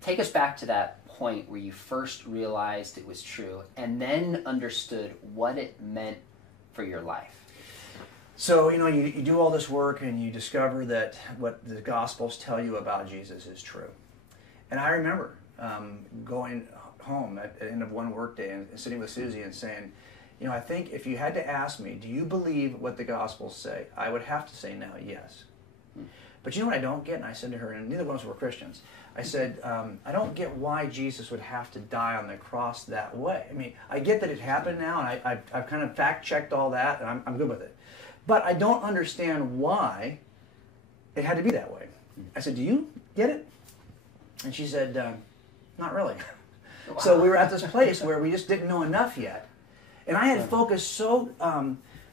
Take us back to that point where you first realized it was true and then understood what it meant for your life. So, you do all this work and you discover that what the Gospels tell you about Jesus is true. And I remember going home at the end of one workday and sitting with Susie and saying, I think if you had to ask me, do you believe what the Gospels say? I would have to say now, yes. But you know what I don't get? And I said to her, and neither one of us were Christians, I said, I don't get why Jesus would have to die on the cross that way. I mean, I get that it happened now, and I've kind of fact-checked all that, and I'm good with it. But I don't understand why it had to be that way. I said, do you get it? And she said, not really. Wow. So we were at this place where we just didn't know enough yet. And I had focused so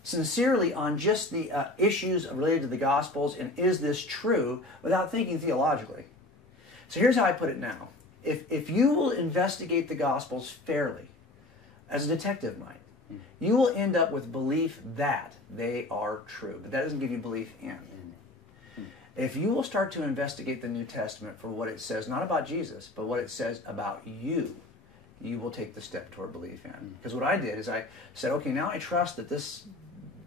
sincerely on just the issues related to the Gospels and is this true without thinking theologically. So here's how I put it now. If you will investigate the Gospels fairly, as a detective might, you will end up with belief that they are true. But that doesn't give you belief in. If you will start to investigate the New Testament for what it says, not about Jesus, but what it says about you, you will take the step toward belief in. Because what I did is I said, okay, now I trust that this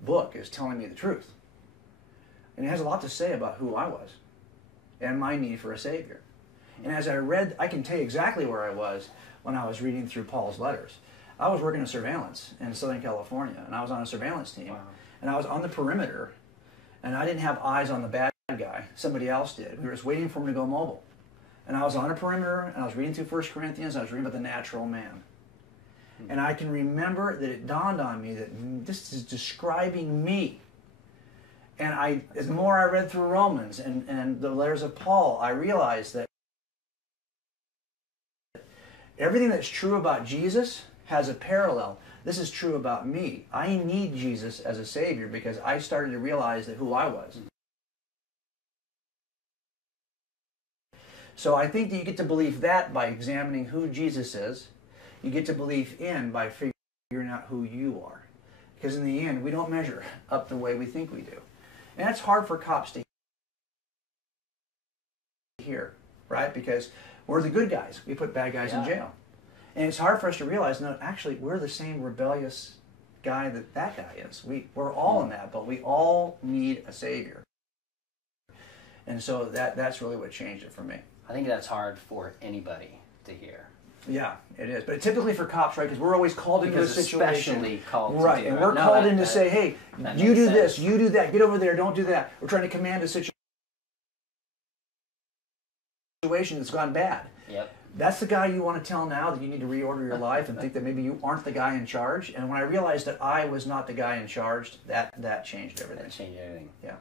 book is telling me the truth. And it has a lot to say about who I was and my need for a Savior. And as I read, I can tell you exactly where I was when I was reading through Paul's letters. I was working in surveillance in Southern California, and I was on a surveillance team. Wow. And I was on the perimeter, and I didn't have eyes on the bad guy. Somebody else did. We were just waiting for him to go mobile. And I was on a perimeter, and I was reading through 1 Corinthians, and I was reading about the natural man. And I can remember that it dawned on me that this is describing me. And the more I read through Romans and the letters of Paul, I realized that everything that's true about Jesus has a parallel. This is true about me. I need Jesus as a Savior because I started to realize that who I was. So I think that you get to believe that by examining who Jesus is. You get to believe in by figuring out who you are. Because in the end, we don't measure up the way we think we do. And that's hard for cops to hear, right? Because we're the good guys. We put bad guys in jail. And it's hard for us to realize, no, actually, we're the same rebellious guy that guy is. We're all in that, but we all need a Savior. And so that's really what changed it for me. I think that's hard for anybody to hear. Yeah, it is. But typically for cops, right, because we're always called into a situation. Especially called to do right, and we're called in to say, hey, you do this, you do that, get over there, don't do that. We're trying to command a situation that's gone bad. Yep. That's the guy you want to tell now that you need to reorder your life and think that maybe you aren't the guy in charge. And when I realized that I was not the guy in charge, that changed everything. That changed everything. Yeah.